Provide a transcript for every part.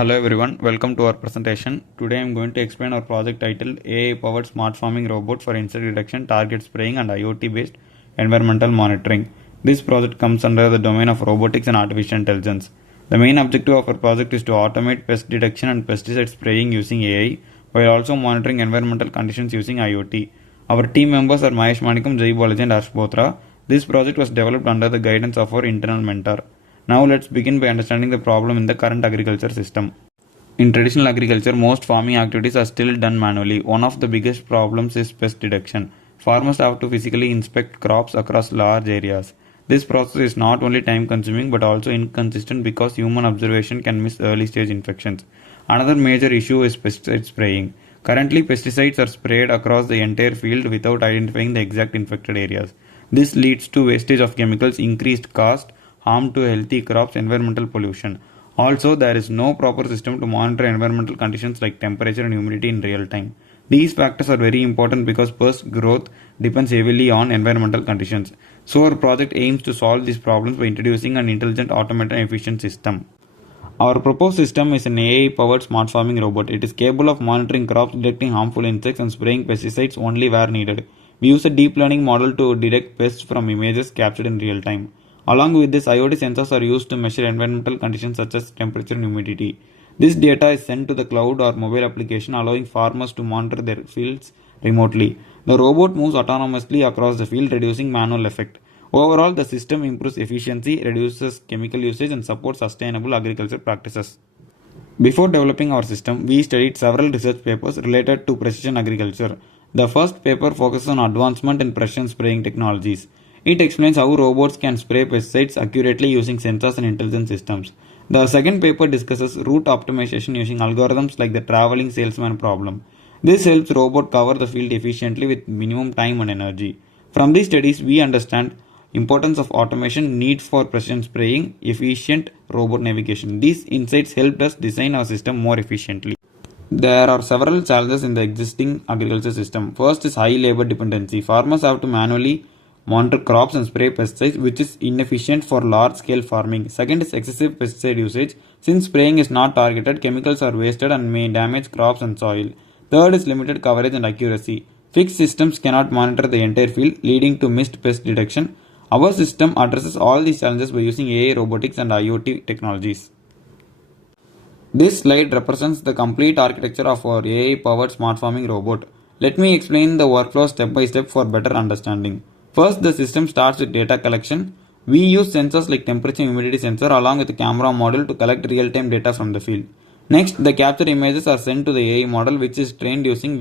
Hello everyone, welcome to our presentation. Today I am going to explain our project titled AI powered smart farming robot for insect detection, target spraying and IoT based environmental monitoring. This project comes under the domain of robotics and artificial intelligence. The main objective of our project is to automate pest detection and pesticide spraying using AI while also monitoring environmental conditions using IoT. Our team members are Mahesh Manikam, Jai Balaji and Harsh Bothra. This project was developed under the guidance of our internal mentor. Now let's begin by understanding the problem in the current agriculture system. In traditional agriculture, most farming activities are still done manually. One of the biggest problems is pest detection. Farmers have to physically inspect crops across large areas. This process is not only time consuming but also inconsistent because human observation can miss early stage infections. Another major issue is pesticide spraying. Currently, pesticides are sprayed across the entire field without identifying the exact infected areas. This leads to wastage of chemicals, increased cost, harm to healthy crops, environmental pollution. Also, there is no proper system to monitor environmental conditions like temperature and humidity in real time. These factors are very important because pest growth depends heavily on environmental conditions. So, our project aims to solve these problems by introducing an intelligent, automated, and efficient system. Our proposed system is an AI-powered smart farming robot. It is capable of monitoring crops, detecting harmful insects, and spraying pesticides only where needed. We use a deep learning model to detect pests from images captured in real time. Along with this, IoT sensors are used to measure environmental conditions such as temperature and humidity. This data is sent to the cloud or mobile application, allowing farmers to monitor their fields remotely. The robot moves autonomously across the field, reducing manual effort. Overall, the system improves efficiency, reduces chemical usage, and supports sustainable agriculture practices. Before developing our system, we studied several research papers related to precision agriculture. The first paper focuses on advancement in precision spraying technologies. It explains how robots can spray pesticides accurately using sensors and intelligent systems. The second paper discusses route optimization using algorithms like the traveling salesman problem. This helps robot cover the field efficiently with minimum time and energy. From these studies, we understand importance of automation, need for precision spraying, efficient robot navigation. These insights helped us design our system more efficiently. There are several challenges in the existing agriculture system. First is high labor dependency. Farmers have to manually monitor crops and spray pesticides, which is inefficient for large scale farming. Second is excessive pesticide usage. Since spraying is not targeted, chemicals are wasted and may damage crops and soil. Third is limited coverage and accuracy. Fixed systems cannot monitor the entire field, leading to missed pest detection. Our system addresses all these challenges by using AI, robotics, and IoT technologies. This slide represents the complete architecture of our AI-powered smart farming robot. Let me explain the workflow step by step for better understanding. First, the system starts with data collection. We use sensors like temperature and humidity sensor along with a camera module to collect real-time data from the field. Next, the captured images are sent to the AI model, which is trained using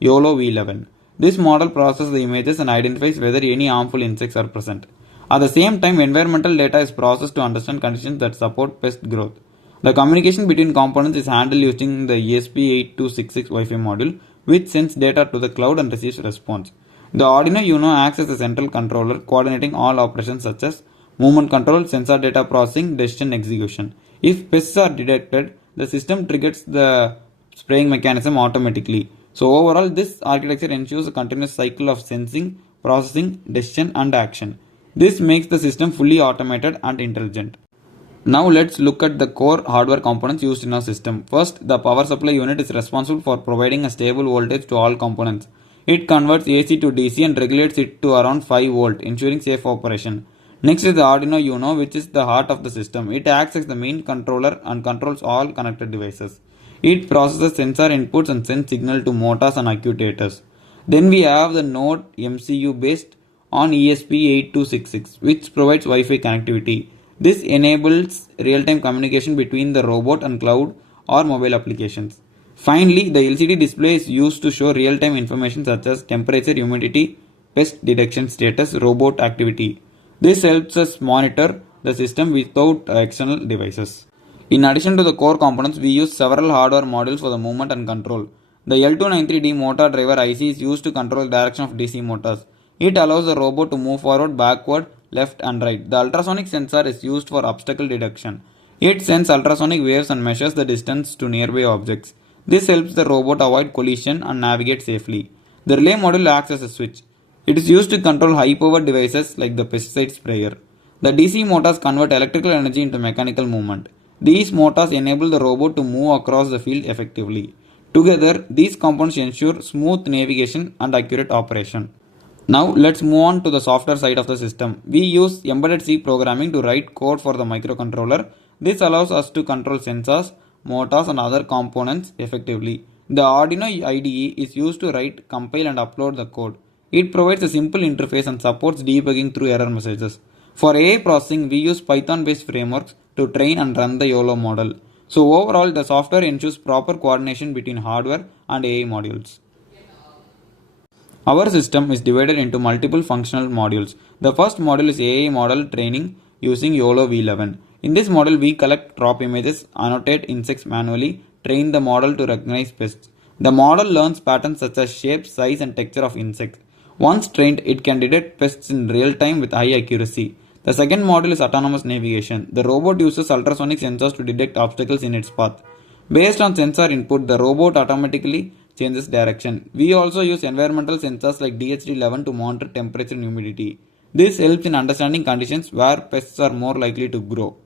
YOLO V11. This model processes the images and identifies whether any harmful insects are present. At the same time, environmental data is processed to understand conditions that support pest growth. The communication between components is handled using the ESP8266 Wi-Fi module, which sends data to the cloud and receives response. The Arduino Uno acts as a central controller, coordinating all operations such as movement control, sensor data processing, decision execution. If pests are detected, the system triggers the spraying mechanism automatically. So overall, this architecture ensures a continuous cycle of sensing, processing, decision, and action. This makes the system fully automated and intelligent. Now let's look at the core hardware components used in our system. First, the power supply unit is responsible for providing a stable voltage to all components. It converts AC to DC and regulates it to around 5 volt, ensuring safe operation. Next is the Arduino Uno, which is the heart of the system. It acts as the main controller and controls all connected devices. It processes sensor inputs and sends signal to motors and actuators. Then we have the Node MCU based on ESP8266, which provides Wi-Fi connectivity. This enables real-time communication between the robot and cloud or mobile applications. Finally, the LCD display is used to show real-time information such as temperature, humidity, pest detection status, robot activity. This helps us monitor the system without external devices. In addition to the core components, we use several hardware modules for the movement and control. The L293D motor driver IC is used to control the direction of DC motors. It allows the robot to move forward, backward, left and right. The ultrasonic sensor is used for obstacle detection. It sends ultrasonic waves and measures the distance to nearby objects. This helps the robot avoid collision and navigate safely. The relay module acts as a switch. It is used to control high-powered devices like the pesticide sprayer. The DC motors convert electrical energy into mechanical movement. These motors enable the robot to move across the field effectively. Together, these components ensure smooth navigation and accurate operation. Now let's move on to the software side of the system. We use embedded C programming to write code for the microcontroller. This allows us to control sensors, motors and other components effectively. The Arduino IDE is used to write, compile and upload the code. It provides a simple interface and supports debugging through error messages. For AI processing, we use Python-based frameworks to train and run the YOLO model. So overall, the software ensures proper coordination between hardware and AI modules. Our system is divided into multiple functional modules. The first module is AI model training using YOLO V11. In this module, we collect crop images, annotate insects manually, train the model to recognize pests. The model learns patterns such as shape, size, and texture of insects. Once trained, it can detect pests in real time with high accuracy. The second module is autonomous navigation. The robot uses ultrasonic sensors to detect obstacles in its path. Based on sensor input, the robot automatically changes direction. We also use environmental sensors like DHT11 to monitor temperature and humidity. This helps in understanding conditions where pests are more likely to grow.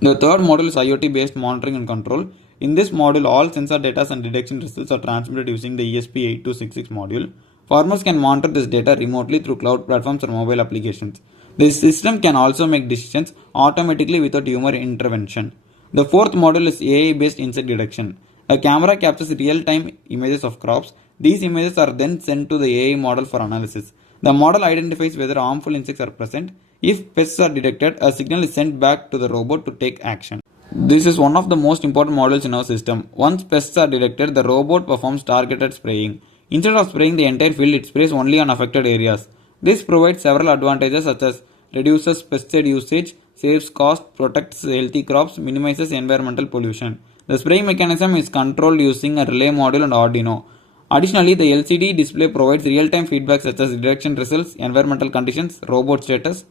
The third module is IoT based monitoring and control. In this module, all sensor data and detection results are transmitted using the ESP8266 module. Farmers can monitor this data remotely through cloud platforms or mobile applications. The system can also make decisions automatically without human intervention. The fourth module is AI based insect detection. A camera captures real-time images of crops. These images are then sent to the AI model for analysis. The model identifies whether harmful insects are present. If pests are detected, a signal is sent back to the robot to take action. This is one of the most important modules in our system. Once pests are detected, the robot performs targeted spraying. Instead of spraying the entire field, it sprays only on affected areas. This provides several advantages such as reduces pesticide usage, saves cost, protects healthy crops, minimizes environmental pollution. The spraying mechanism is controlled using a relay module and Arduino. Additionally, the LCD display provides real-time feedback such as detection results, environmental conditions, robot status.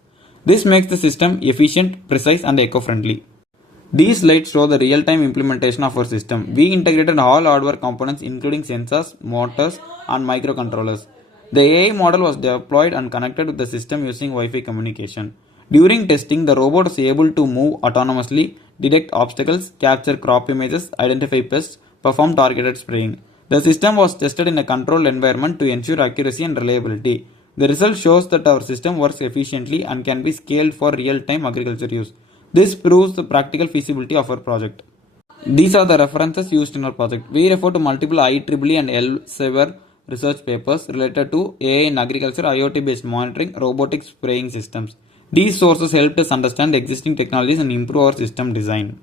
This makes the system efficient, precise and eco-friendly. These slides show the real-time implementation of our system. We integrated all hardware components including sensors, motors and microcontrollers. The AI model was deployed and connected with the system using Wi-Fi communication. During testing, the robot was able to move autonomously, detect obstacles, capture crop images, identify pests, perform targeted spraying. The system was tested in a controlled environment to ensure accuracy and reliability. The result shows that our system works efficiently and can be scaled for real-time agriculture use. This proves the practical feasibility of our project. These are the references used in our project. We refer to multiple IEEE and Elsevier research papers related to AI in agriculture, IoT-based monitoring, robotic spraying systems. These sources helped us understand the existing technologies and improve our system design.